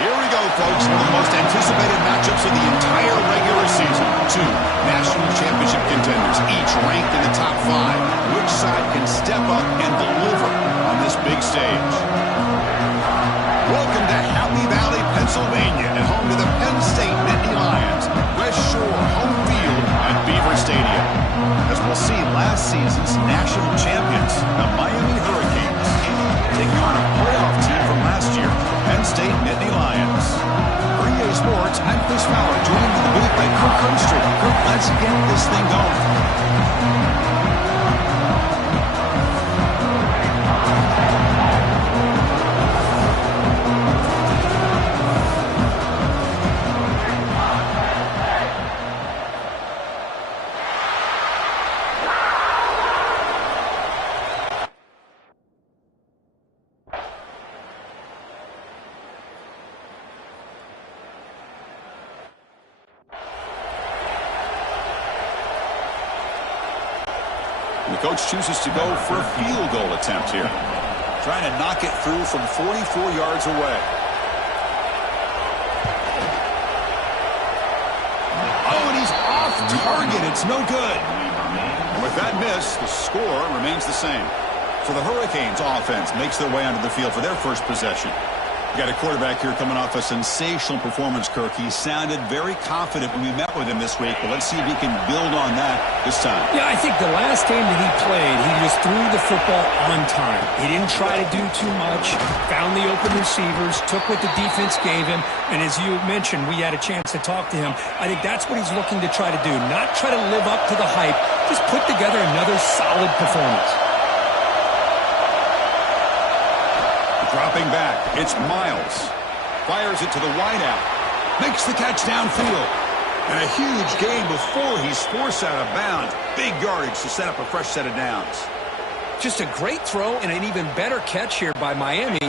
Here we go, folks. One of the most anticipated matchups of the entire regular season. Two national championship contenders, each ranked in the top 5. Which side can step up and deliver on this big stage? Welcome to Happy Valley, Pennsylvania, and home to the Penn State Nittany Lions. West Shore home field at Beaver Stadium. As we'll see, last season's national champions, the Miami Hurricanes, taking on a playoff team from last year, Penn State Nittany Lions. For EA Sports, I'm Chris Fowler, joined in the booth by Kirk Herbstreit. Kirk, let's get this thing going. The coach chooses to go for a field goal attempt here. Trying to knock it through from 44 yards away. Oh, and he's off target. It's no good. And with that miss, the score remains the same. So the Hurricanes offense makes their way onto the field for their first possession. You got a quarterback here coming off a sensational performance, Kirk. He sounded very confident when we met with him this week, but let's see if he can build on that this time. Yeah, I think the last game that he played, he just threw the football on time. He didn't try to do too much, found the open receivers, took what the defense gave him, and as you mentioned, we had a chance to talk to him. I think that's what he's looking to try to do, not try to live up to the hype, just put together another solid performance. Dropping back, it's Miles. Fires it to the wideout. Makes the catch downfield. And a huge gain before he's forced out of bounds. Big yardage to set up a fresh set of downs. Just a great throw and an even better catch here by Miami.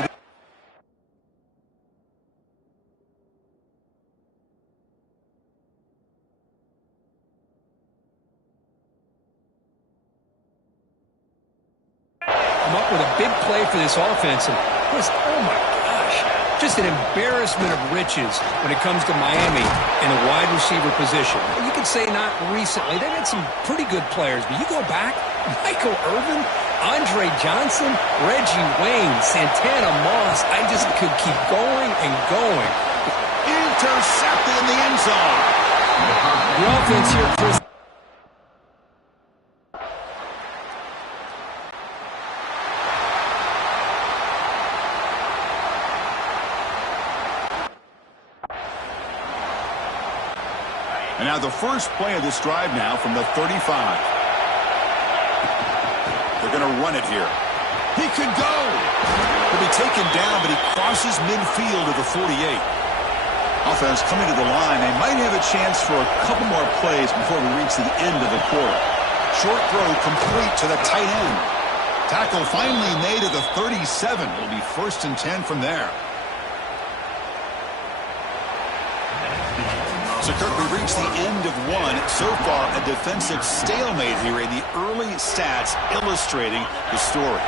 I'm up with a big play for this offense. And oh my gosh, just an embarrassment of riches when it comes to Miami in a wide receiver position. You could say not recently. They've had some pretty good players, but you go back, Michael Irvin, Andre Johnson, Reggie Wayne, Santana Moss. I just could keep going and going. Intercepted in the end zone. The offense here, Chris. And now the first play of this drive now from the 35. They're going to run it here. He could go. He'll be taken down, but he crosses midfield of the 48. Offense coming to the line. They might have a chance for a couple more plays before we reach the end of the quarter. Short throw complete to the tight end. Tackle finally made at the 37. It'll be 1st and 10 from there. So, Kirk, we reached the end of one. So far, a defensive stalemate here in the early stats illustrating the story.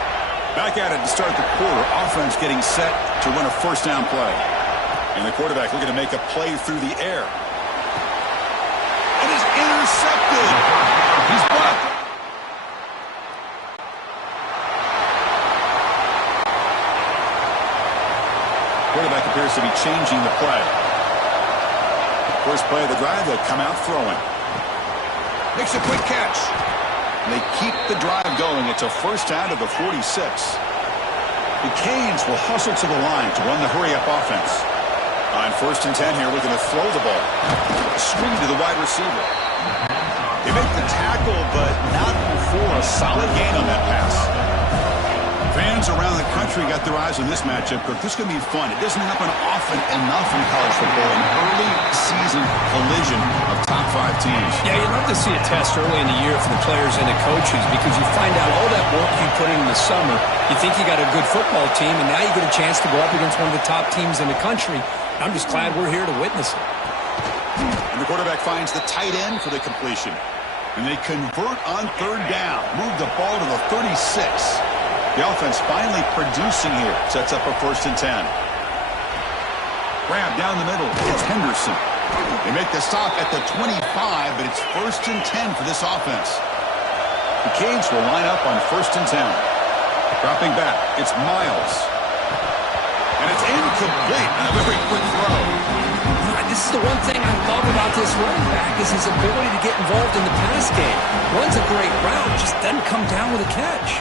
Back at it to start the quarter. Offense getting set to run a first down play. And the quarterback looking to make a play through the air. It is intercepted. He's blocked. Quarterback appears to be changing the play. First play of the drive, they'll come out throwing. Makes a quick catch. And they keep the drive going. It's a first down to the 46. The Canes will hustle to the line to run the hurry-up offense. On 1st and 10 here, looking to throw the ball. Swing to the wide receiver. They make the tackle, but not before a solid gain on that pass. Fans around the country got their eyes on this matchup, but this is going to be fun. It doesn't happen often enough in college football, an early season collision of top 5 teams. Yeah, you'd love to see a test early in the year for the players and the coaches because you find out all that work you put in the summer. You think you got a good football team, and now you get a chance to go up against one of the top teams in the country. I'm just glad we're here to witness it. And the quarterback finds the tight end for the completion. And they convert on 3rd down. Move the ball to the 36. The offense finally producing here. Sets up a 1st and 10. Grab down the middle. It's Henderson. They make the stop at the 25, but it's 1st and 10 for this offense. The Canes will line up on 1st and 10. Dropping back, it's Miles. And it's incomplete on a very quick throw. This is the one thing I love about this running back is his ability to get involved in the pass game. Runs a great route, just doesn't come down with a catch.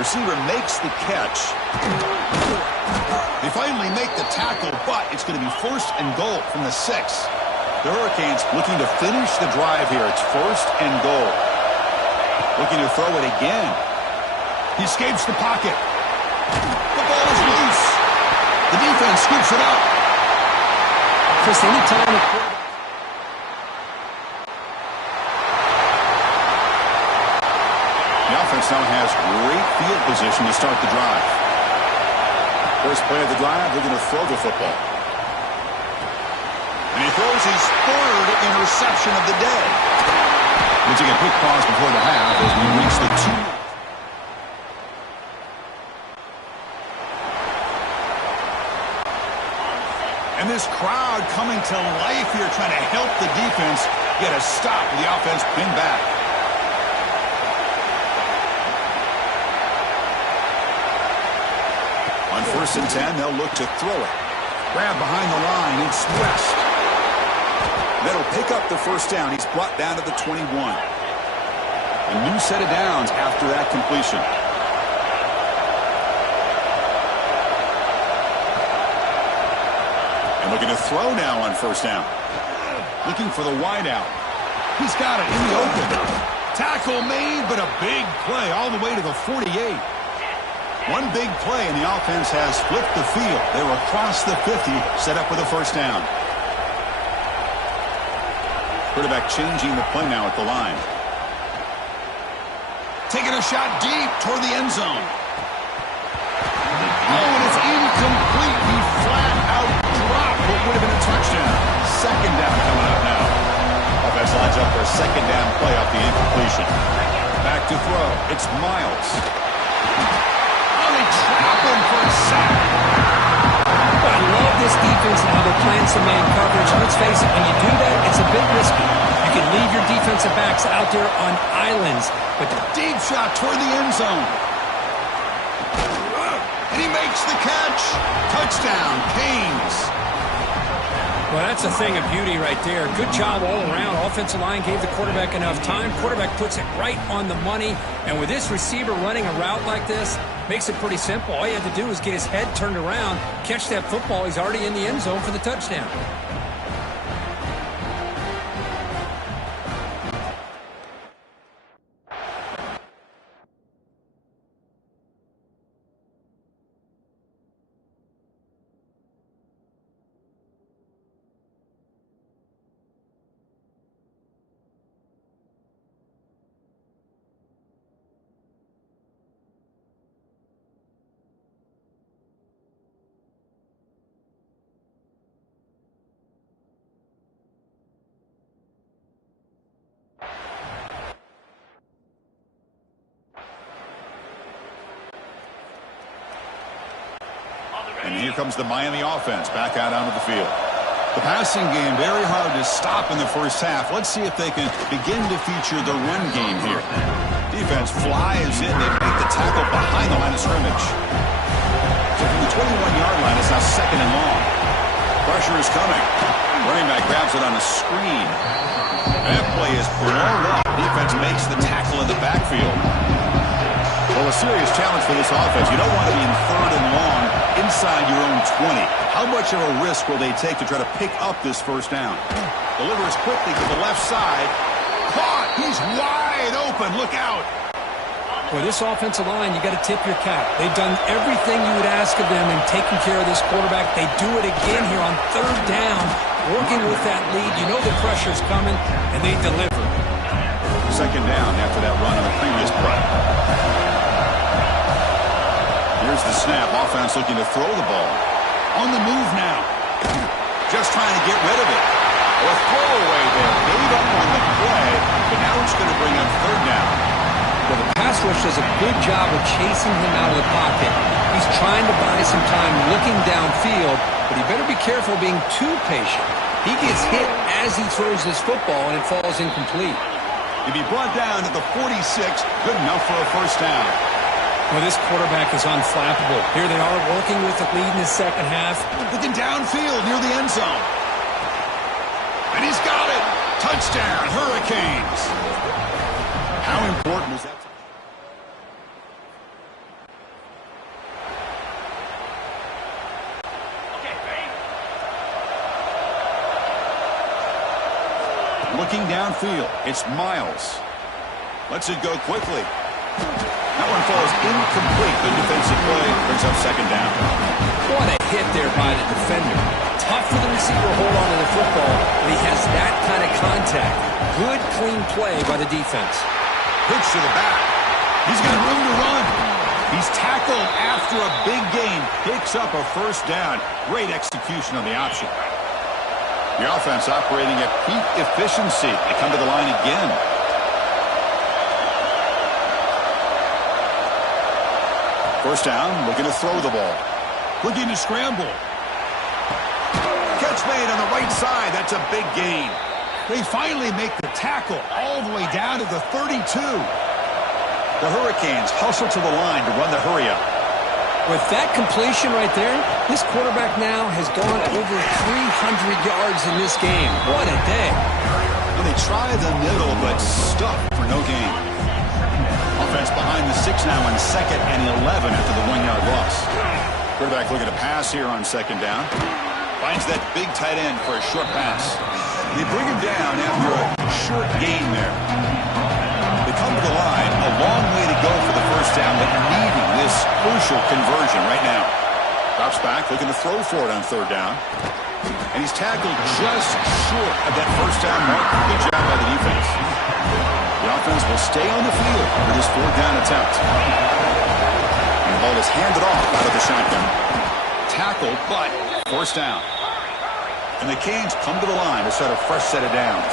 Receiver makes the catch. They finally make the tackle, but it's going to be 1st and goal from the 6. The Hurricanes looking to finish the drive here. It's 1st and goal. Looking to throw it again. He escapes the pocket. The ball is loose. The defense scoops it up. Chris, anytime a quarterback... The offense now has great field position to start the drive. First play of the drive, they're going to throw the football. And he throws his 3rd interception of the day. We'll take a quick pause before the half as we reach the 2. And this crowd coming to life here, trying to help the defense get a stop with the offense pinned back. On 1st and 10, they'll look to throw it. Grab behind the line, it's West. That'll pick up the 1st down. He's brought down to the 21. A new set of downs after that completion. And looking to throw now on 1st down. Looking for the wideout. He's got it in the open. Tackle made, but a big play all the way to the 48. One big play, and the offense has flipped the field. They're across the 50, set up with a 1st down. Quarterback changing the play now at the line. Taking a shot deep toward the end zone. Oh, and it's incomplete. He flat out dropped what would have been a touchdown. 2nd down coming up now. Offense lines up for a 2nd down play off the incompletion. Back to throw. It's Miles. Trap him for a sack. I love this defense and how they're playing some man coverage. Let's face it, when you do that, it's a bit risky. You can leave your defensive backs out there on islands. But deep shot toward the end zone. And he makes the catch. Touchdown, Canes. Well, that's a thing of beauty right there. Good job all around. Offensive line gave the quarterback enough time. Quarterback puts it right on the money. And with this receiver running a route like this, makes it pretty simple. All you have to do is get his head turned around, catch that football. He's already in the end zone for the touchdown. And here comes the Miami offense back out onto the field. The passing game very hard to stop in the 1st half. Let's see if they can begin to feature the run game here. Defense flies in. They make the tackle behind the line of scrimmage. So from the 21-yard line, it's now 2nd and long. Pressure is coming. Running back grabs it on a screen. That play is blown up. Defense makes the tackle in the backfield. Well, a serious challenge for this offense. You don't want to be in 3rd and long inside your own 20. How much of a risk will they take to try to pick up this 1st down? Delivers quickly to the left side. Caught! He's wide open. Look out! Well, this offensive line, you got to tip your cap. They've done everything you would ask of them in taking care of this quarterback. They do it again here on 3rd down, working with that lead. You know the pressure's coming, and they deliver. 2nd down after that run on the previous play. Here's the snap. Offense looking to throw the ball. On the move now. Just trying to get rid of it. A throwaway there. Gave up on the play, but now it's going to bring up 3rd down. Well, the pass rush does a good job of chasing him out of the pocket. He's trying to buy some time looking downfield, but he better be careful being too patient. He gets hit as he throws this football, and it falls incomplete. He'll be brought down at the 46, good enough for a first down. Well, this quarterback is unflappable. Here they are working with the lead in the second half. Looking downfield near the end zone. And he's got it. Touchdown, Hurricanes. How important was that? Looking downfield, it's Miles. Lets it go quickly. That one falls incomplete. Good defensive play. Brings up second down. What a hit there by the defender. Tough for the receiver to hold on to the football, but he has that kind of contact. Good, clean play by the defense. Pitch to the back. He's got room to run. He's tackled after a big gain. Picks up a first down. Great execution on the option. The offense operating at peak efficiency. They come to the line again. First down, looking to throw the ball. Looking to scramble. Catch made on the right side. That's a big gain. They finally make the tackle all the way down to the 32. The Hurricanes hustle to the line to run the hurry-up. With that completion right there, this quarterback now has gone over 300 yards in this game. What a day. Well, they try the middle, but stuck for no gain. Offense behind the 6 now on second and 11 after the 1-yard loss. Quarterback looking to pass here on second down. Finds that big tight end for a short pass. They bring him down after a short gain there. They come to the line, a long way to go for the first down, but needing this crucial conversion right now. Drops back, looking to throw for it on third down. And he's tackled just short of that first down mark. Good job by the defense. The offense will stay on the field for this fourth down attempt. And the ball is handed off out of the shotgun. Tackled, but first down. And the Canes come to the line to start a fresh set of downs.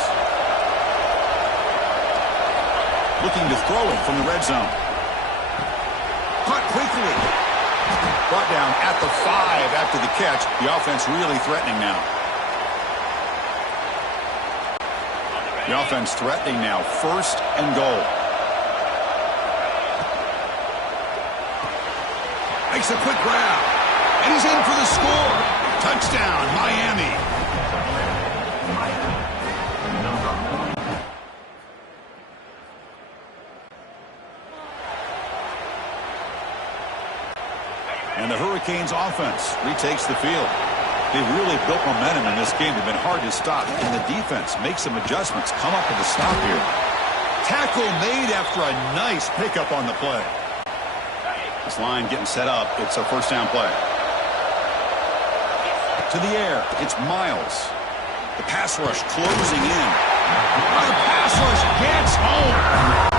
Looking to throw it from the red zone. Caught quickly. Brought down at the 5 after the catch. The offense really threatening now. The offense threatening now. First and goal. Makes a quick grab. And he's in for the score. Touchdown, Miami. And the Hurricanes offense retakes the field. They've really built momentum in this game. They've been hard to stop. And the defense makes some adjustments. Come up with a stop here. Tackle made after a nice pickup on the play. This line getting set up. It's a first down play. To the air. It's Miles. The pass rush closing in. The pass rush gets home.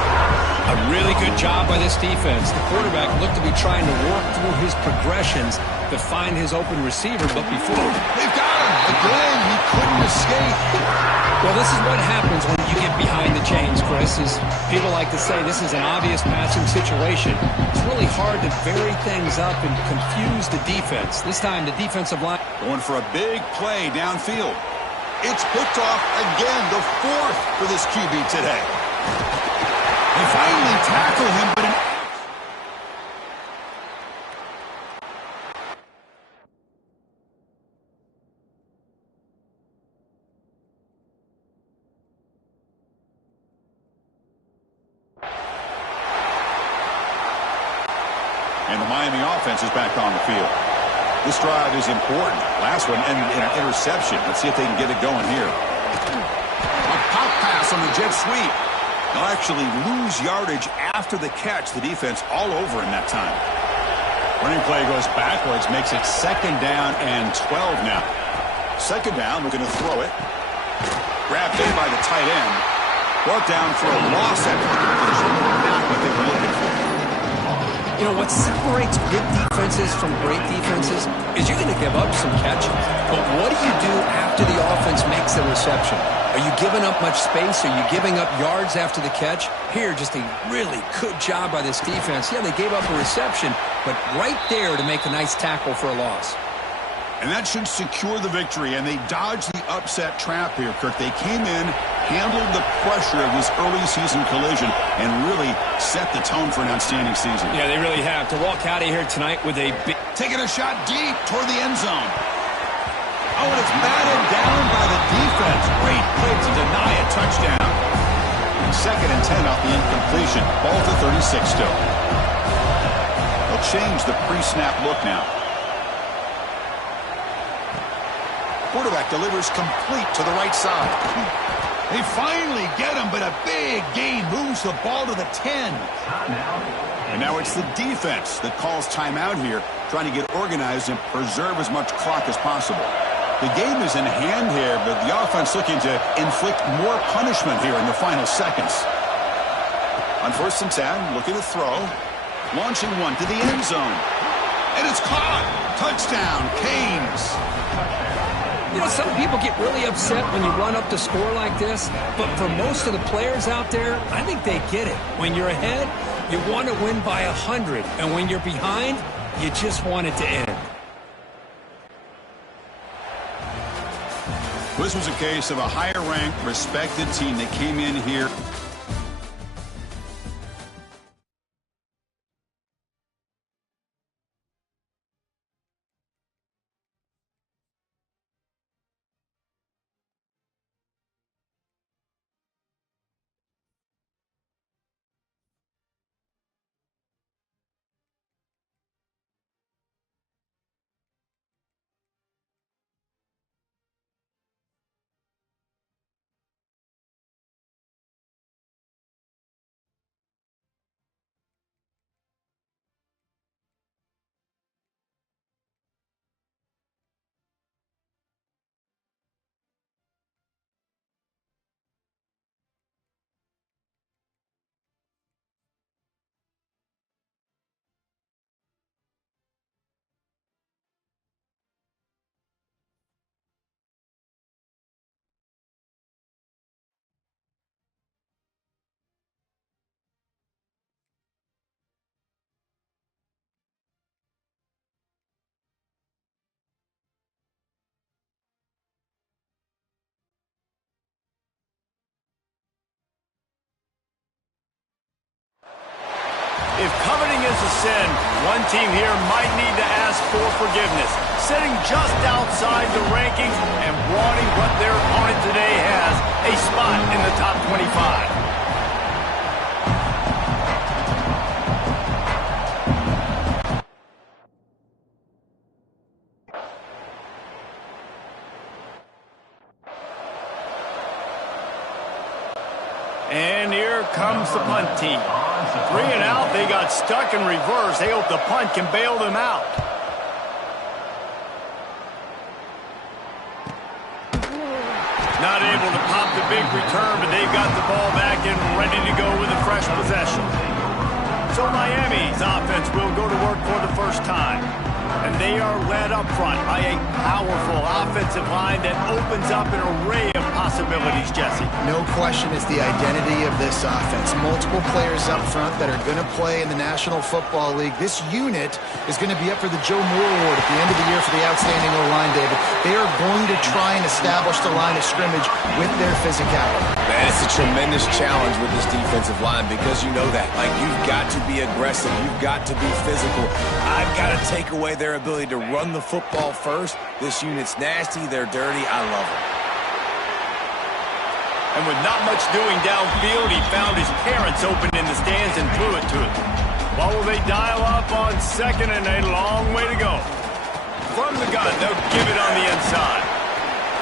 A really good job by this defense. The quarterback looked to be trying to work through his progressions to find his open receiver, but before... They've got him. Again, he couldn't escape. Well, this is what happens when you get behind the chains, Chris. Is people like to say this is an obvious passing situation. It's really hard to vary things up and confuse the defense. This time, the defensive line... Going for a big play downfield. It's picked off again, the 4th for this QB today. They finally tackle him, but and the Miami offense is back on the field. This drive is important. Last one ended in an interception. Let's see if they can get it going here. A pop pass on the jet sweep. They'll actually lose yardage after the catch. The defense all over in that time. Running play goes backwards, makes it second down and 12 now. Second down, looking to throw it. Grabbed in by the tight end. Brought down for a loss after the completion. Not what they were looking for. You know, what separates good defenses from great defenses is you're going to give up some catches. But what do you do after the offense makes the reception. Are you giving up much space? Are you giving up yards after the catch? Here, just a really good job by this defense. Yeah, they gave up a reception, but right there to make a nice tackle for a loss. And that should secure the victory, and they dodged the upset trap here, Kirk. They came in, handled the pressure of this early season collision, and really set the tone for an outstanding season. Yeah, they really have. To walk out of here tonight with a big... Taking a shot deep toward the end zone. Oh, and it's batted down by the defense. Great play to deny a touchdown. And 2nd and 10 off the incompletion. Ball to 36 still. They'll change the pre-snap look now. Quarterback delivers complete to the right side. They finally get him, but a big gain moves the ball to the 10. And now it's the defense that calls timeout here, trying to get organized and preserve as much clock as possible. The game is in hand here, but the offense looking to inflict more punishment here in the final seconds. On 1st and 10, looking to throw. Launching one to the end zone. And it's caught. Touchdown, Canes. You know, some people get really upset when you run up the score like this, but for most of the players out there, I think they get it. When you're ahead, you want to win by 100, and when you're behind, you just want it to end. This was a case of a higher-ranked, respected team that came in here. If coveting is a sin, one team here might need to ask for forgiveness. Sitting just outside the rankings and wanting what their opponent today has, a spot in the top 25. And here comes the punt team. 3 and out, they got stuck in reverse. They hope the punt can bail them out. Not able to pop the big return, but they've got the ball back and ready to go with a fresh possession. So Miami's offense will go to work for the first time. And they are led up front by a powerful offensive line that opens up an array of possibilities, Jesse. No question it's the identity of this offense. Multiple players up front that are going to play in the National Football League. This unit is going to be up for the Joe Moore Award at the end of the year for the outstanding O-line, David. They are going to try and establish the line of scrimmage with their physicality. Man, it's a tremendous challenge with this defensive line because you know that. Like, you've got to be aggressive. You've got to be physical. I've got to take away their ability to run the football first. This unit's nasty. They're dirty. I love them. And with not much doing downfield, he found his parents open in the stands and threw it to him. What will they dial up on 2nd and a long way to go? From the gun, they'll give it on the inside.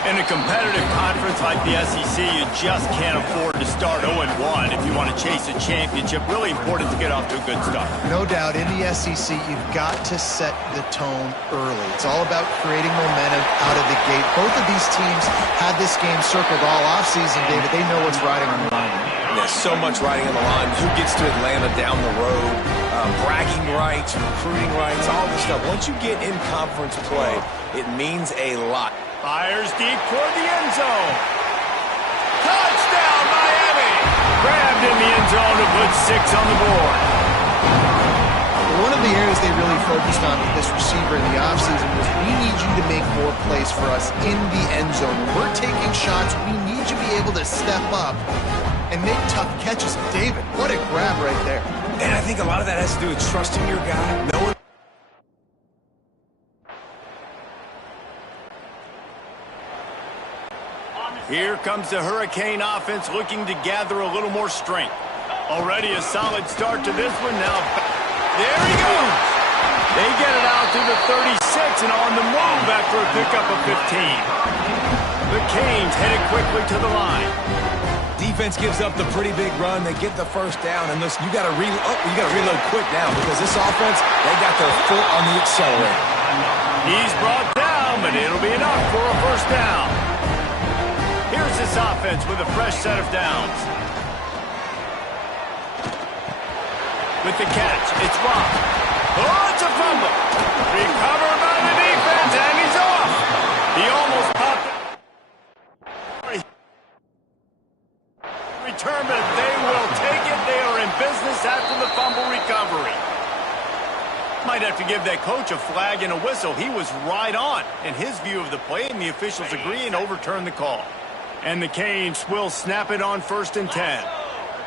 In a competitive conference like the SEC, you just can't afford to start 0-1 if you want to chase a championship. Really important to get off to a good start. No doubt, in the SEC, you've got to set the tone early. It's all about creating momentum out of the gate. Both of these teams had this game circled all offseason, David. They know what's riding on the line. There's so much riding on the line. Who gets to Atlanta down the road? Bragging rights, recruiting rights, all this stuff. Once you get in conference play, it means a lot. Fires deep toward the end zone. Touchdown, Miami! Grabbed in the end zone to put 6 on the board. One of the areas they really focused on with this receiver in the offseason was we need you to make more plays for us in the end zone. When we're taking shots, we need you to be able to step up and make tough catches. David, what a grab right there. And I think a lot of that has to do with trusting your guy, knowing. Here comes the Hurricane offense looking to gather a little more strength. Already a solid start to this one. Now, there he goes. They get it out to the 36 and on the move after a pickup of 15. The Canes headed quickly to the line. Defense gives up the pretty big run. They get the first down, and listen, you got to reload quick now because this offense, they got their foot on the accelerator. He's brought down, but it'll be enough for a first down. Here's this offense with a fresh set of downs. With the catch, it's Rock. Oh, it's a fumble. Recovered by the defense, and he's off. He almost popped it. Return, but they will take it. They are in business after the fumble recovery. Might have to give that coach a flag and a whistle. He was right on in his view of the play, and the officials agree and overturn the call. And the Canes will snap it on 1st and 10.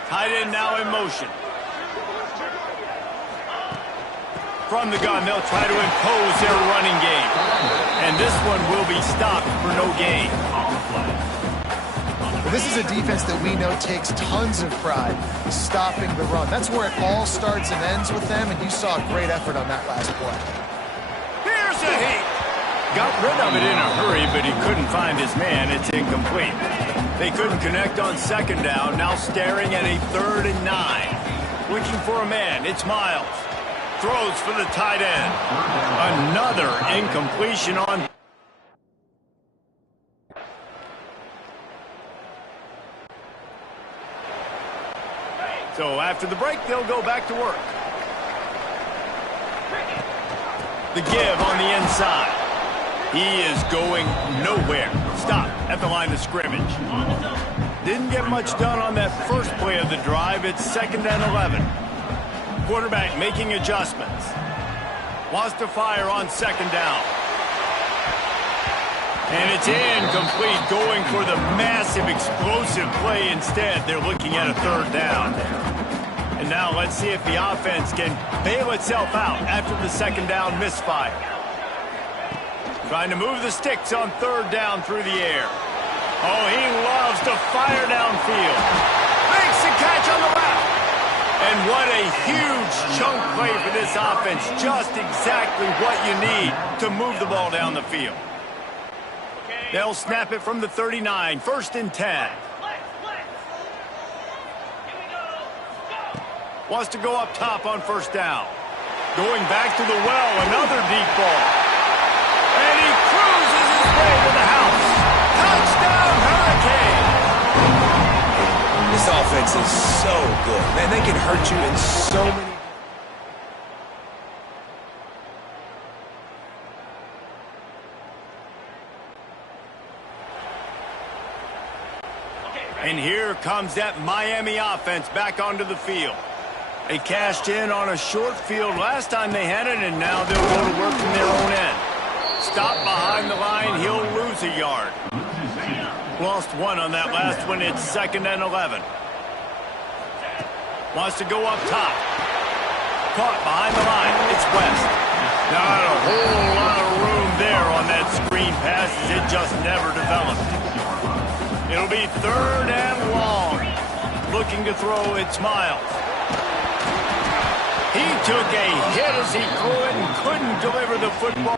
Tight end now in motion. From the gun, they'll try to impose their running game. And this one will be stopped for no gain. Well, this is a defense that we know takes tons of pride stopping the run. That's where it all starts and ends with them, and you saw a great effort on that last play. Here's a hit. Got rid of it in a hurry, but he couldn't find his man. It's incomplete. They couldn't connect on 2nd down. Now staring at a 3rd and 9. Looking for a man. It's Miles. Throws for the tight end. Another incompletion on. So after the break, they'll go back to work. The give on the inside. He is going nowhere. Stop at the line of scrimmage. Didn't get much done on that first play of the drive. It's 2nd and 11. Quarterback making adjustments. Wants to fire on 2nd down. And it's incomplete, going for the massive explosive play instead. They're looking at a 3rd down. And now let's see if the offense can bail itself out after the 2nd down misfire. Trying to move the sticks on 3rd down through the air. Oh, he loves to fire downfield. Makes the catch on the left. And what a huge chunk play for this offense. Just exactly what you need to move the ball down the field. They'll snap it from the 39, 1st and 10. Wants to go up top on 1st down. Going back to the well, another deep ball. And he cruises his way to the house. Touchdown, Hurricane! This offense is so good. Man, they can hurt you in so many. And here comes that Miami offense back onto the field. They cashed in on a short field last time they had it, and now they'll go to work from their own end. Stop behind the line, he'll lose a yard. Lost 1 on that last one, it's 2nd and 11. Wants to go up top. Caught behind the line, it's West. Not a whole lot of room there on that screen pass, as it just never developed. It'll be 3rd and long. Looking to throw, it's Miles. He took a hit as he threw it and couldn't deliver the football.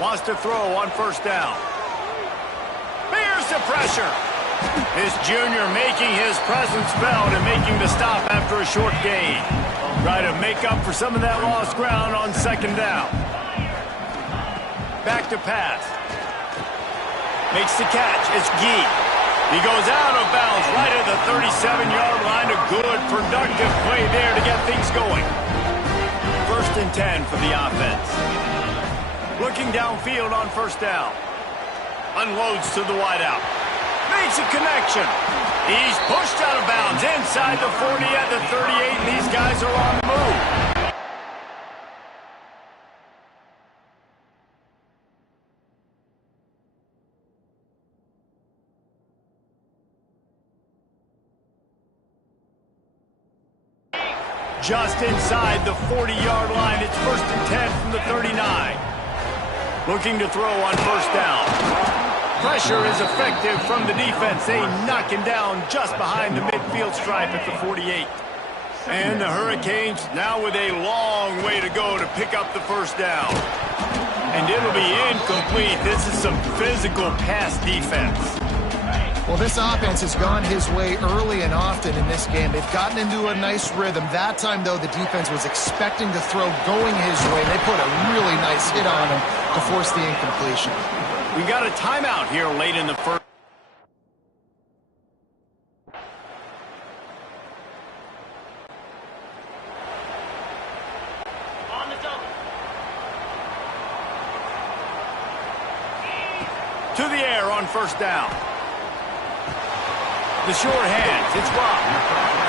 Wants to throw on 1st down. Here's the pressure. This junior making his presence felt and making the stop after a short gain. Try to make up for some of that lost ground on 2nd down. Back to pass. Makes the catch. It's Gee. He goes out of bounds right at the 37-yard line. A good, productive play there to get things going. 1st and 10 for the offense. Looking downfield on 1st down. Unloads to the wideout. Makes a connection. He's pushed out of bounds inside the 40 at the 38, and these guys are on the move. Just inside the 40-yard line. It's 1st and 10 from the 39. Looking to throw on 1st down. Pressure is effective from the defense. They knock him down just behind the midfield stripe at the 48. And the Hurricanes now with a long way to go to pick up the 1st down. And it'll be incomplete. This is some physical pass defense. Well, this offense has gone his way early and often in this game. They've gotten into a nice rhythm. That time, though, the defense was expecting to throw going his way. They put a really nice hit on him to force the incompletion. We got a timeout here late in the 1st. To the air on 1st down. The short hands, it's Rob.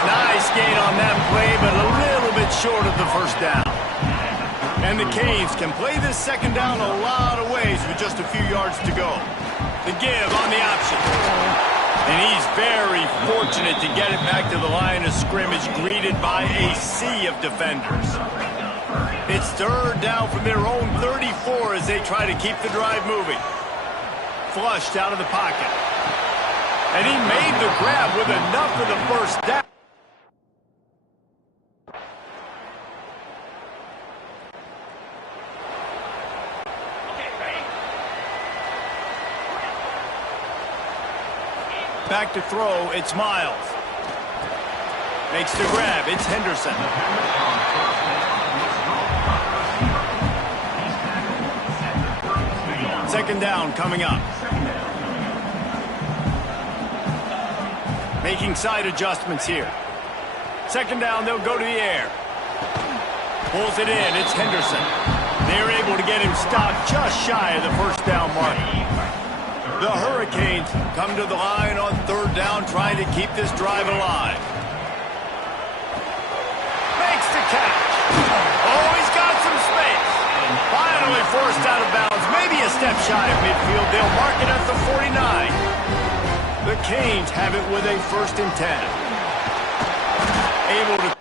Nice gain on that play, but a little bit short of the 1st down. And the Canes can play this 2nd down a lot of ways with just a few yards to go. The give on the option. And he's very fortunate to get it back to the line of scrimmage, greeted by a sea of defenders. It's 3rd down from their own 34 as they try to keep the drive moving. Flushed out of the pocket. And he made the grab with enough for the 1st down. Back to throw, it's Miles. Makes the grab, it's Henderson. 2nd down coming up. Making side adjustments here. 2nd down, they'll go to the air. Pulls it in, it's Henderson. They're able to get him stopped just shy of the 1st down mark. The Hurricanes come to the line on 3rd down, trying to keep this drive alive. Makes the catch. Oh, he's got some space. Finally forced out of bounds, maybe a step shy of midfield. They'll mark it at the 49. The Canes have it with a 1st and 10. Able to...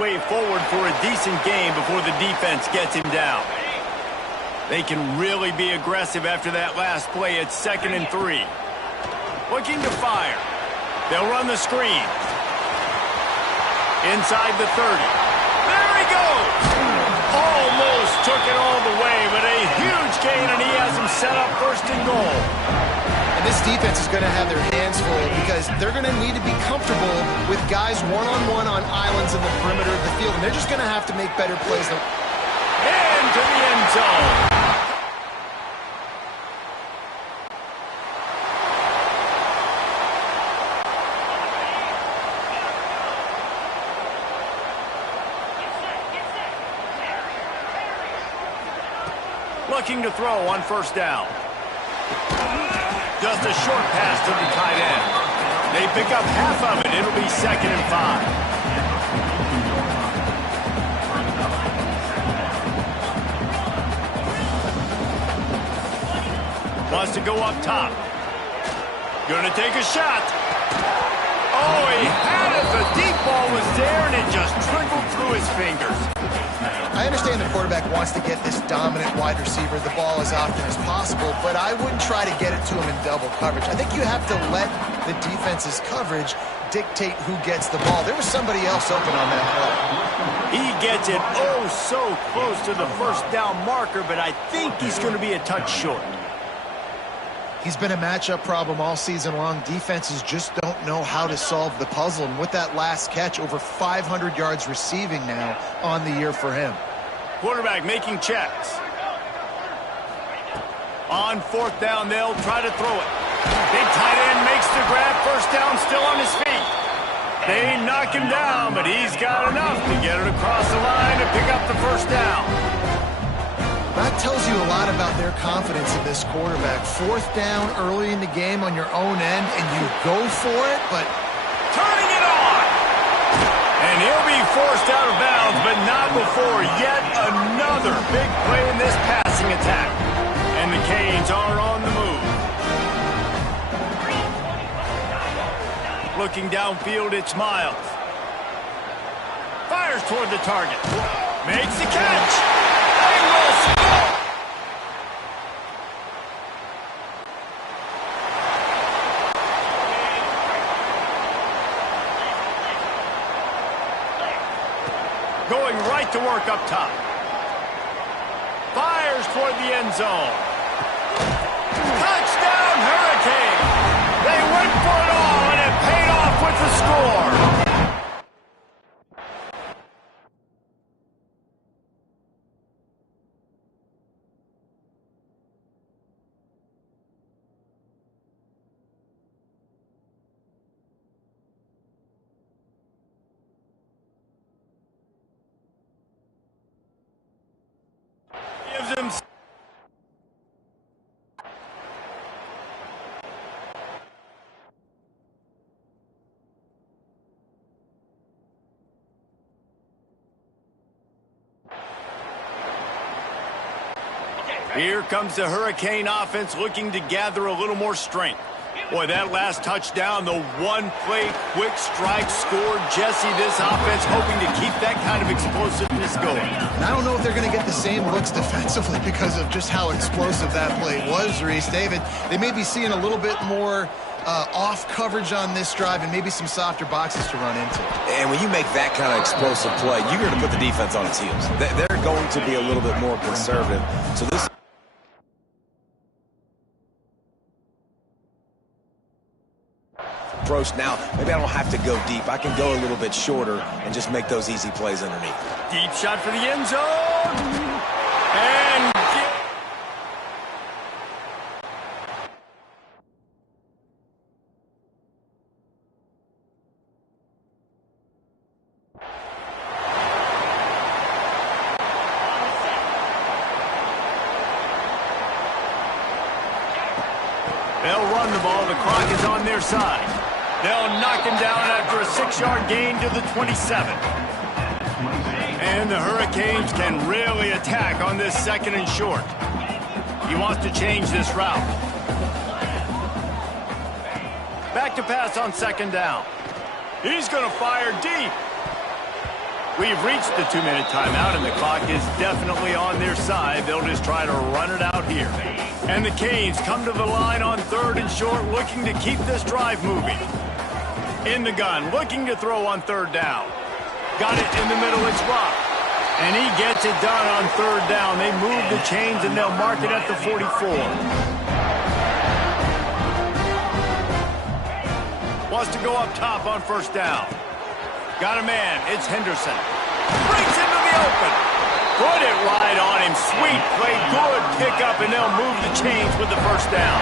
way forward for a decent game before the defense gets him down. They can really be aggressive after that last play at 2nd and 3. Looking to fire. They'll run the screen. Inside the 30. There he goes! Almost took it all the way, but a huge gain, and he has him set up 1st and goal. And this defense is going to have their hands full because they're going to need to be comfortable with guys one-on-one on islands in the perimeter of the field, and they're just going to have to make better plays. Into the end zone. Looking to throw on 1st down. Just a short pass to the tight end. They pick up half of it. It'll be 2nd and 5. Wants to go up top. Gonna take a shot. Oh, he had it. The deep ball was there, and it just trickled through his fingers. I understand the quarterback wants to get this dominant wide receiver the ball as often as possible, but I wouldn't try to get it to him in double coverage. I think you have to let the defense's coverage dictate who gets the ball. There was somebody else open on that play. He gets it oh so so close to the first down marker, but I think he's going to be a touch short. He's been a matchup problem all season long. Defenses just don't know how to solve the puzzle. And with that last catch, over 500 yards receiving now on the year for him. Quarterback making checks. On fourth down, they'll try to throw it. Big tight end makes the grab. First down, still on his feet. They knock him down, but he's got enough to get it across the line to pick up the first down. That tells you a lot about their confidence in this quarterback. Fourth down early in the game on your own end, and you go for it, but... Turning it on! And he'll be forced out of bounds, but not before yet another big play in this passing attack. And the Canes are on the move. Looking downfield, it's Miles. Fires toward the target. Makes the catch. They will score. Going right to work up top. Fires toward the end zone. Touchdown, Hurricane! They went for it all, and it paid off with the score. Gives him... Here comes the Hurricane offense looking to gather a little more strength. Boy, that last touchdown, the one-play quick strike scored. Jesse, this offense hoping to keep that kind of explosiveness going. And I don't know if they're going to get the same looks defensively because of just how explosive that play was, Reese. David, they may be seeing a little bit more off coverage on this drive and maybe some softer boxes to run into. And when you make that kind of explosive play, you're going to put the defense on its heels. They're going to be a little bit more conservative. So this approach now, maybe I don't have to go deep. I can go a little bit shorter and just make those easy plays underneath. Deep shot for the end zone. And they'll run the ball. The clock is on their side. They'll knock him down after a 6-yard gain to the 27. And the Hurricanes can really attack on this second and short. He wants to change this route. Back to pass on second down. He's going to fire deep. We've reached the 2-minute timeout, and the clock is definitely on their side. They'll just try to run it out here. And the Canes come to the line on third and short, looking to keep this drive moving. In the gun, looking to throw on third down. Got it in the middle, it's Rock. And he gets it done on third down. They move the chains, and they'll mark it at the 44. Wants to go up top on first down. Got a man, it's Henderson. Breaks into the open. Put it right on him. Sweet play, good pickup, and they'll move the chains with the first down.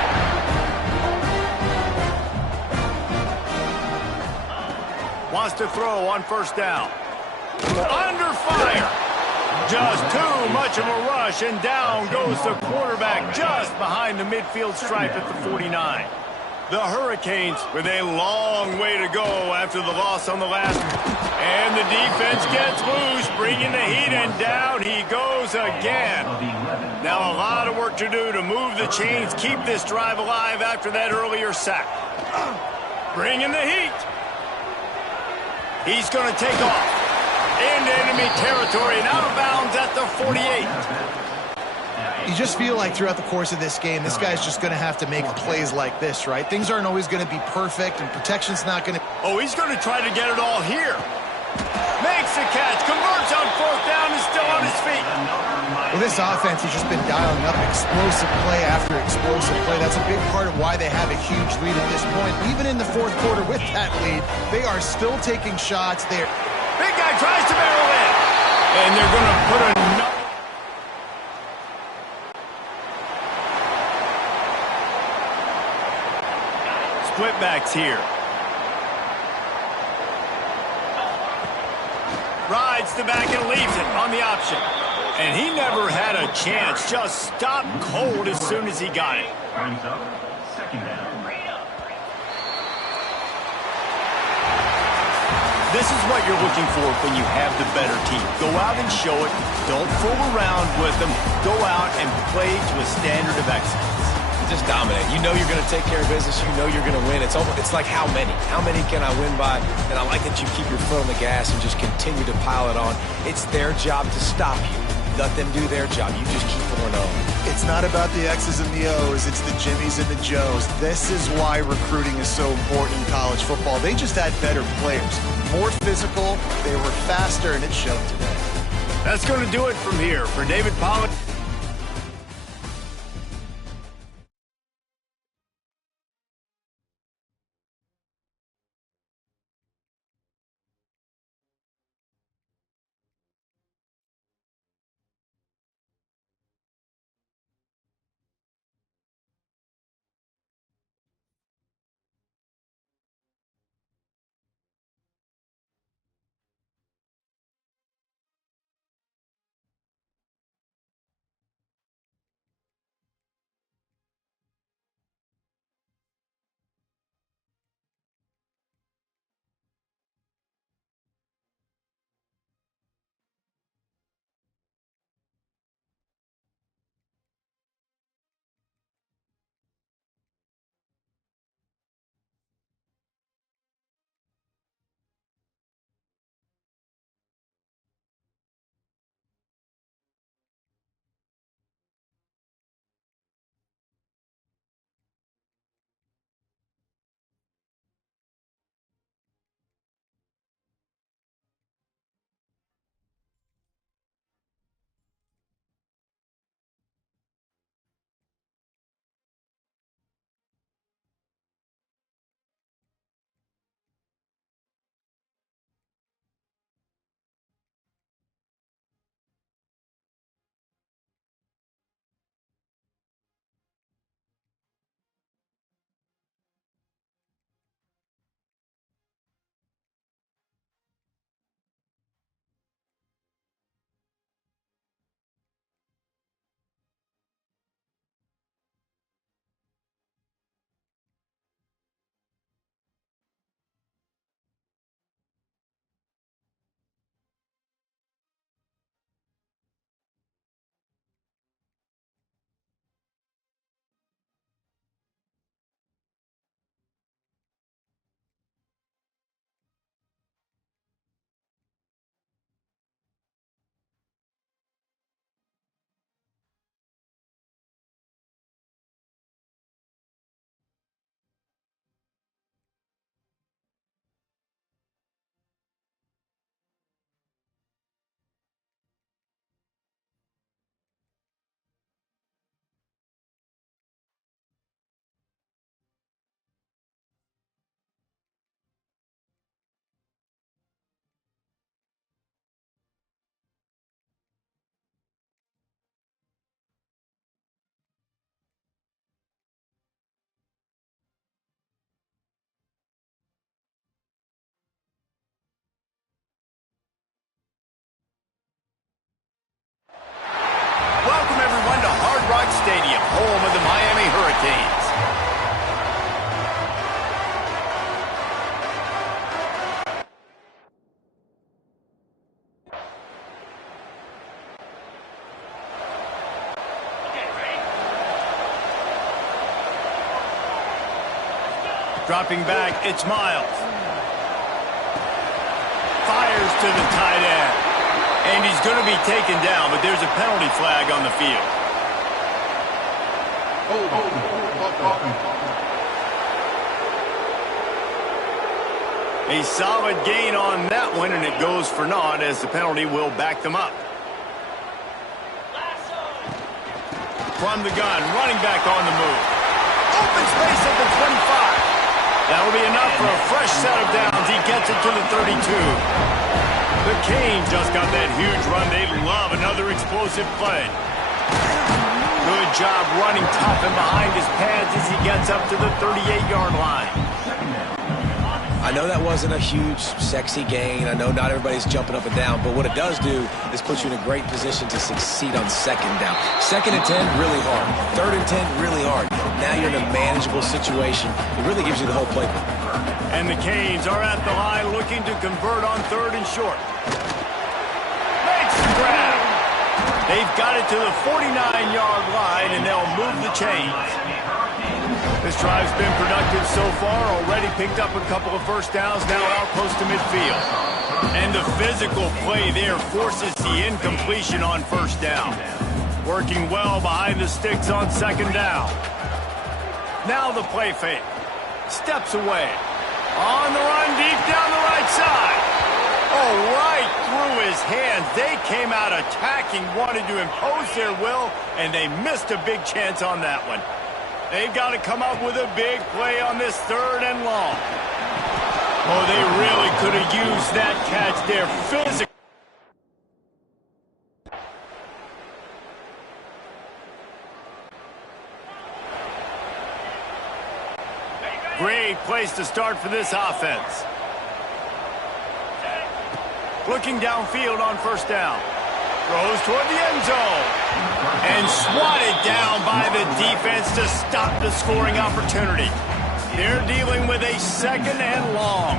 Wants to throw on first down. Under fire. Just too much of a rush, and down goes the quarterback just behind the midfield stripe at the 49. The Hurricanes with a long way to go after the loss on the last. And the defense gets loose, bringing the heat, and down he goes again. Now a lot of work to do to move the chains, keep this drive alive after that earlier sack. Bringing the heat. He's going to take off into enemy territory and out of bounds at the 48. You just feel like throughout the course of this game, this guy's just going to have to make plays like this, right? Things aren't always going to be perfect, and protection's not going to... Oh, he's going to try to get it all here. Makes the catch, converts on fourth down, and still on his feet. Well, this offense has just been dialing up explosive play after explosive play. That's a big part of why they have a huge lead at this point. Even in the fourth quarter with that lead, they are still taking shots there. Big guy tries to barrel in, and they're going to put another. Split backs here. Rides the back and leaves it on the option. And he never had a chance. Just stopped cold as soon as he got it. Brings up second down. This is what you're looking for when you have the better team. Go out and show it. Don't fool around with them. Go out and play to a standard of excellence. Just dominate. You know you're going to take care of business. You know you're going to win. It's like how many? How many can I win by? And I like that you keep your foot on the gas and just continue to pile it on. It's their job to stop you. Let them do their job. You just keep pouring on. It's not about the X's and the O's. It's the Jimmies and the Joes. This is why recruiting is so important in college football. They just had better players, more physical, they were faster, and it showed today. That's going to do it from here. For David Pollack. Welcome, everyone, to Hard Rock Stadium, home of the Miami Hurricanes. Dropping back, it's Miles. Fires to the tight end. And he's going to be taken down, but there's a penalty flag on the field. A solid gain on that one, and it goes for naught as the penalty will back them up. From the gun, running back on the move. Open space at the 25. That'll be enough for a fresh set of downs. He gets it to the 32. The Canes just got that huge run. They love another explosive play. Good job running tough and behind his pads as he gets up to the 38-yard line. I know that wasn't a huge, sexy gain. I know not everybody's jumping up and down, but what it does do is put you in a great position to succeed on second down. Second and 10, really hard. Third and 10, really hard. Now you're in a manageable situation. It really gives you the whole playbook. And the Canes are at the line looking to convert on third and short. Makes the grab. They've got it to the 49-yard line, and they'll move the chains. This drive's been productive so far. Already picked up a couple of first downs, now out close to midfield. And the physical play there forces the incompletion on first down. Working well behind the sticks on second down. Now the play fake. Steps away. On the run, deep down the right side. Oh, right through his hands. They came out attacking, wanted to impose their will, and they missed a big chance on that one. They've got to come up with a big play on this third and long. Oh, they really could have used that catch there. Physical. Great place to start for this offense. Looking downfield on first down. Throws toward the end zone. And swatted down by the defense to stop the scoring opportunity. They're dealing with a second and long.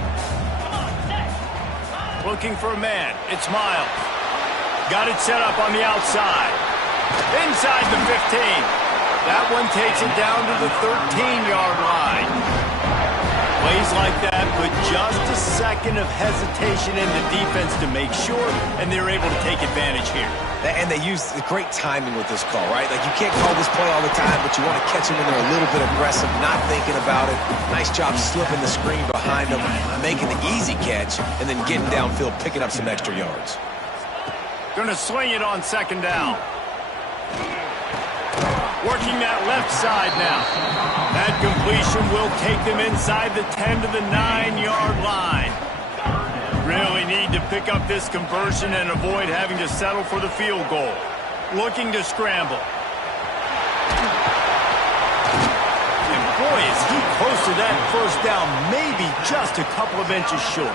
Looking for a man. It's Miles. Got it set up on the outside. Inside the 15. That one takes it down to the 13-yard line. Plays like that put just a second of hesitation in the defense to make sure, and they're able to take advantage here. And they use great timing with this call, right? Like, you can't call this play all the time, but you want to catch them when they're a little bit aggressive, not thinking about it. Nice job slipping the screen behind them, making the easy catch, and then getting downfield, picking up some extra yards. Gonna swing it on second down. Working that left side now. That completion will take them inside the 10 to the 9-yard line. Really need to pick up this conversion and avoid having to settle for the field goal. Looking to scramble. And boy, is he close to that first down, maybe just a couple of inches short.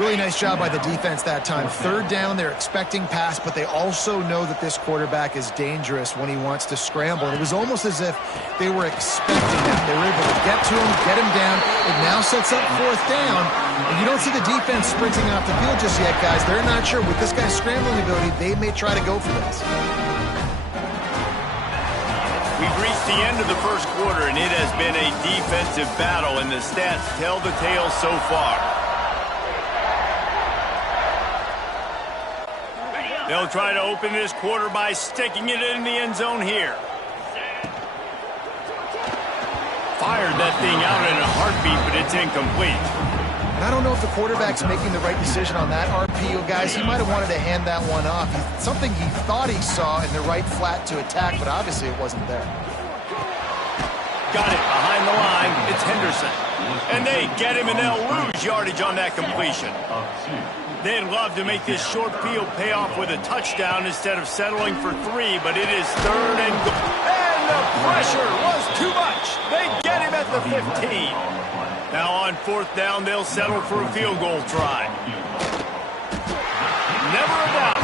Really nice job by the defense that time. Third down, they're expecting pass, but they also know that this quarterback is dangerous when he wants to scramble. And it was almost as if they were expecting that. They were able to get to him, get him down. It now sets up fourth down. And you don't see the defense sprinting off the field just yet, guys. They're not sure. With this guy's scrambling ability, they may try to go for this. We've reached the end of the first quarter, and it has been a defensive battle, and the stats tell the tale so far. They'll try to open this quarter by sticking it in the end zone here. Fired that thing out in a heartbeat, but it's incomplete. And I don't know if the quarterback's making the right decision on that RPO, guys. He might have wanted to hand that one off. Something he thought he saw in the right flat to attack, but obviously it wasn't there. Got it behind the line. It's Henderson. And they get him, and they'll lose yardage on that completion. They'd love to make this short field pay off with a touchdown instead of settling for 3, but it is third and goal. And the pressure was too much. They get him at the 15. Now on fourth down, they'll settle for a field goal try. Never a doubt.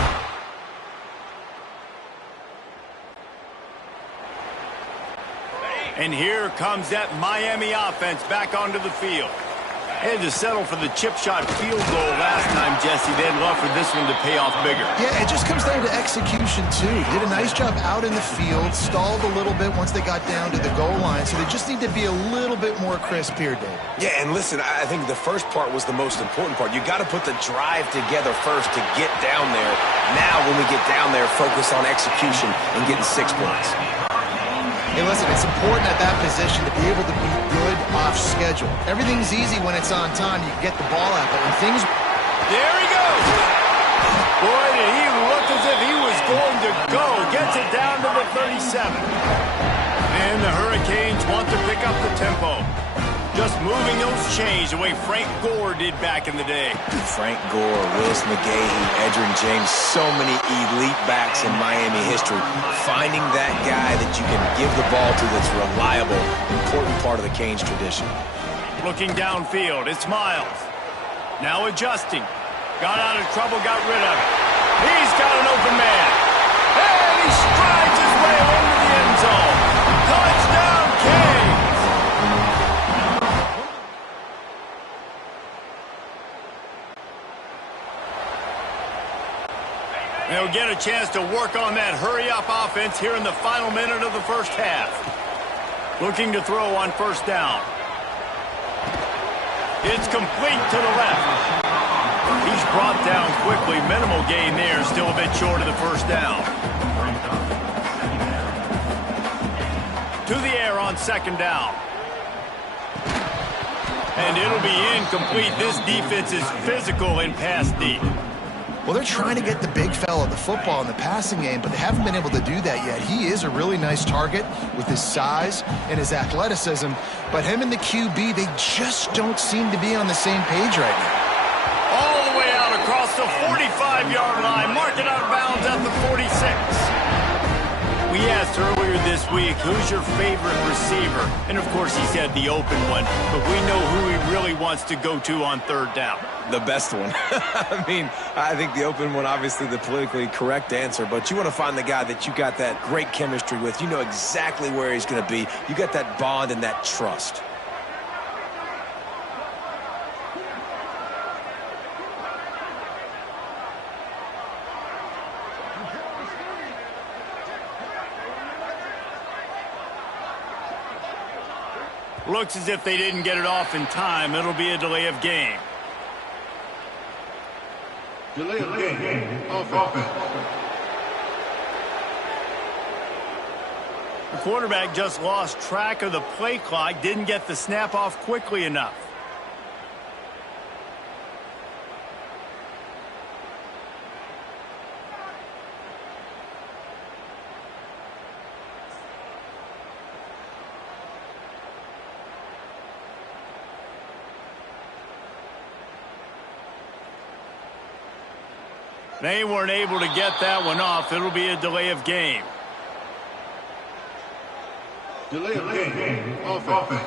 And here comes that Miami offense back onto the field. They had to settle for the chip shot field goal last time, Jesse. They'd love for this one to pay off bigger. Yeah, it just comes down to execution, too. Did a nice job out in the field, stalled a little bit once they got down to the goal line, so they just need to be a little bit more crisp here, Dave. Yeah, and listen, I think the first part was the most important part. You got to put the drive together first to get down there. Now, when we get down there, focus on execution and getting 6 points. Hey, listen, it's important at that position to be able to be good off schedule. Everything's easy when it's on time. You can get the ball out, but when things... There he goes. Boy, did he look as if he was going to go. Gets it down to the 37. And the Hurricanes want to pick up the tempo. Just moving those chains the way Frank Gore did back in the day. Frank Gore, Willis McGahee, Edgerrin James, so many elite backs in Miami history. Finding that guy that you can give the ball to that's reliable, important part of the Canes tradition. Looking downfield, it's Miles. Now adjusting. Got out of trouble, got rid of it. He's got an open man. And he strides his way over the end zone. Touchdown, Canes! They'll get a chance to work on that hurry-up offense here in the final minute of the first half. Looking to throw on first down. It's complete to the left. He's brought down quickly. Minimal gain there. Still a bit short of the first down. To the air on second down. And it'll be incomplete. This defense is physical in pass deep. Well, they're trying to get the big fella the football in the passing game, but they haven't been able to do that yet. He is a really nice target with his size and his athleticism, but him and the QB, they just don't seem to be on the same page right now. All the way out across the 45-yard line, marking out of bounds at the 46. We asked earlier this week, who's your favorite receiver? And, of course, he said the open one, but we know who he really wants to go to on third down. The best one. I mean, I think the open one, obviously the politically correct answer, but you want to find the guy that you got that great chemistry with. You know exactly where he's going to be. You got that bond and that trust. Looks as if they didn't get it off in time. It'll be a delay of game. Delay of game. Offense. The quarterback just lost track of the play clock. Didn't get the snap off quickly enough. They weren't able to get that one off. It'll be a delay of game. Delay of game. Offense.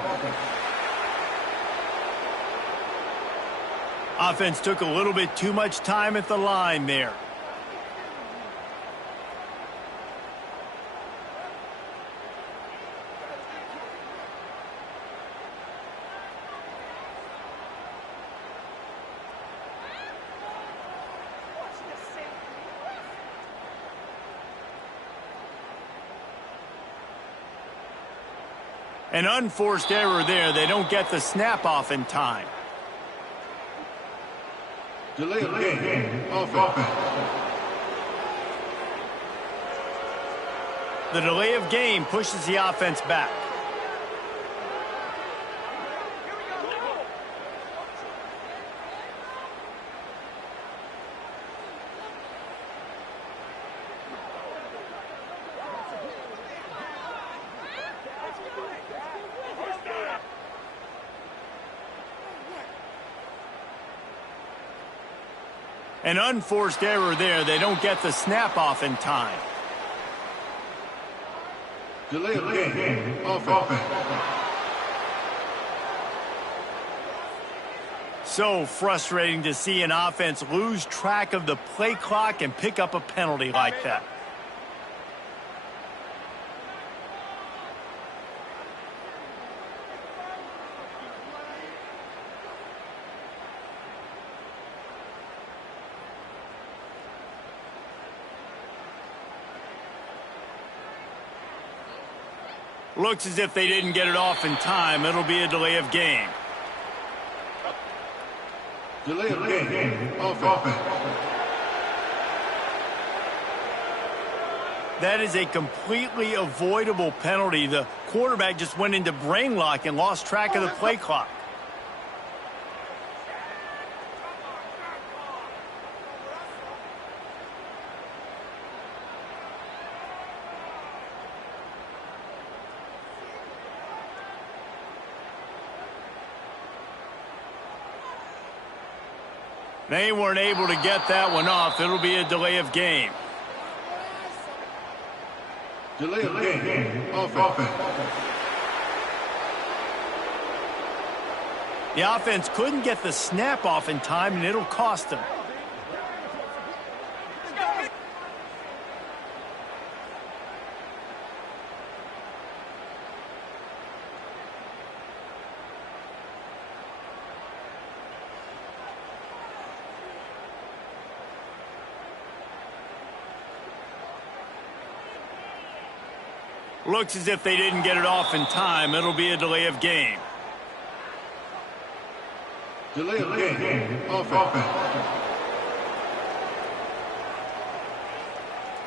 Offense took a little bit too much time at the line there. An unforced error there. They don't get the snap off in time. Delay of game. Offense. The delay of game pushes the offense back. An unforced error there. They don't get the snap off in time. Delay of game. Offense. So frustrating to see an offense lose track of the play clock and pick up a penalty like that. Looks as if they didn't get it off in time. It'll be a delay of game. Delay of game. Offense. That is a completely avoidable penalty. The quarterback just went into brain lock and lost track of the play clock. They weren't able to get that one off. It'll be a delay of game. Delay of game. Offense. The offense couldn't get the snap off in time, and it'll cost them. Looks as if they didn't get it off in time. It'll be a delay of game. Delay of game. Offense.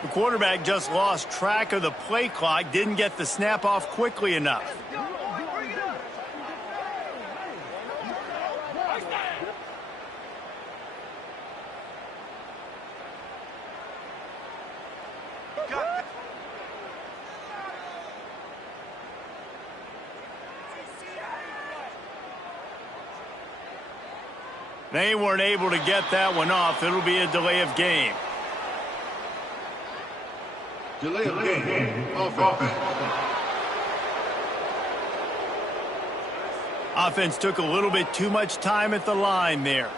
The quarterback just lost track of the play clock, didn't get the snap off quickly enough. They weren't able to get that one off. It'll be a delay of game. Delay of game. Offense. Offense took a little bit too much time at the line there.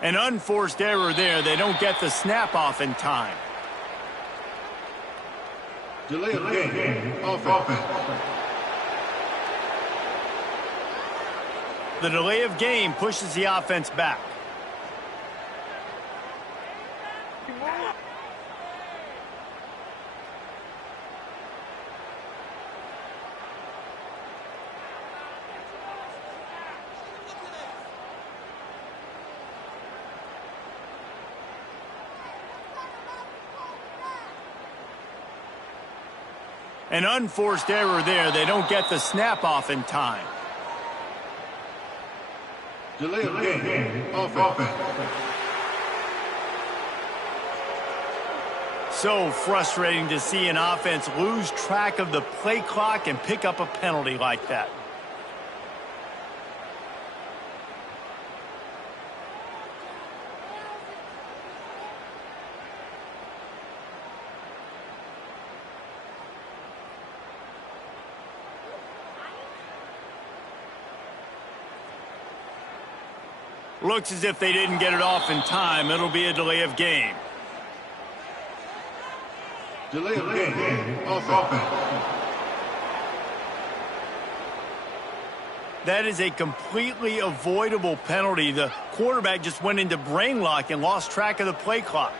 An unforced error there. They don't get the snap off in time. Delay of game. Offense. The delay of game pushes the offense back. An unforced error there. They don't get the snap off in time. Delay of game. Offense. So frustrating to see an offense lose track of the play clock and pick up a penalty like that. Looks as if they didn't get it off in time. It'll be a delay of game. Delay of game. Offense. That is a completely avoidable penalty. The quarterback just went into brain lock and lost track of the play clock.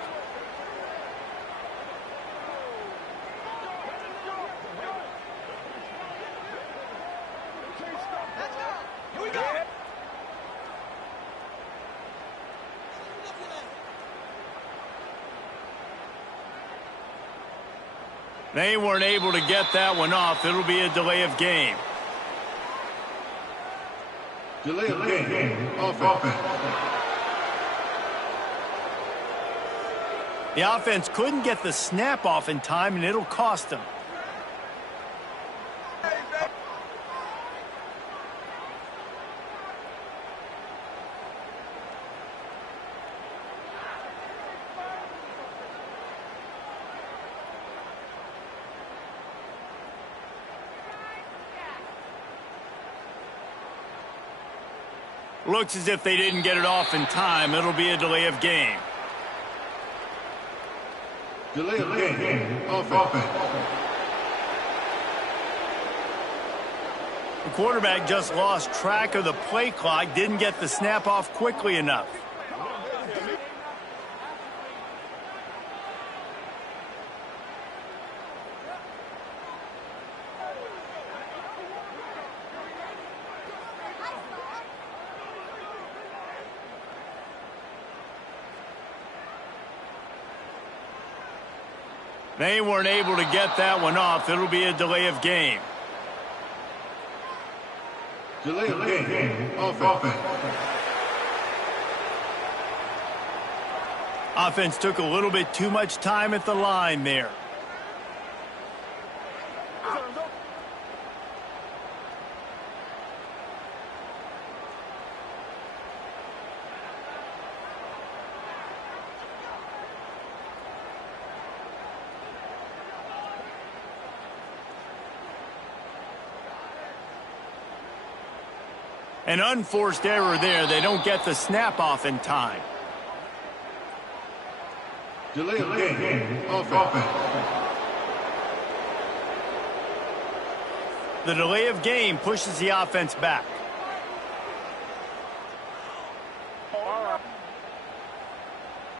They weren't able to get that one off. It'll be a delay of game. Delay of game. Offense. The offense couldn't get the snap off in time, and it'll cost them. Looks as if they didn't get it off in time. It'll be a delay of game. Delay of game. Offense. The quarterback just lost track of the play clock, didn't get the snap off quickly enough. They weren't able to get that one off. It'll be a delay of game. Delay of game. Offense. Offense took a little bit too much time at the line there. An unforced error there. They don't get the snap off in time. Delay of game. Offense. The delay of game pushes the offense back.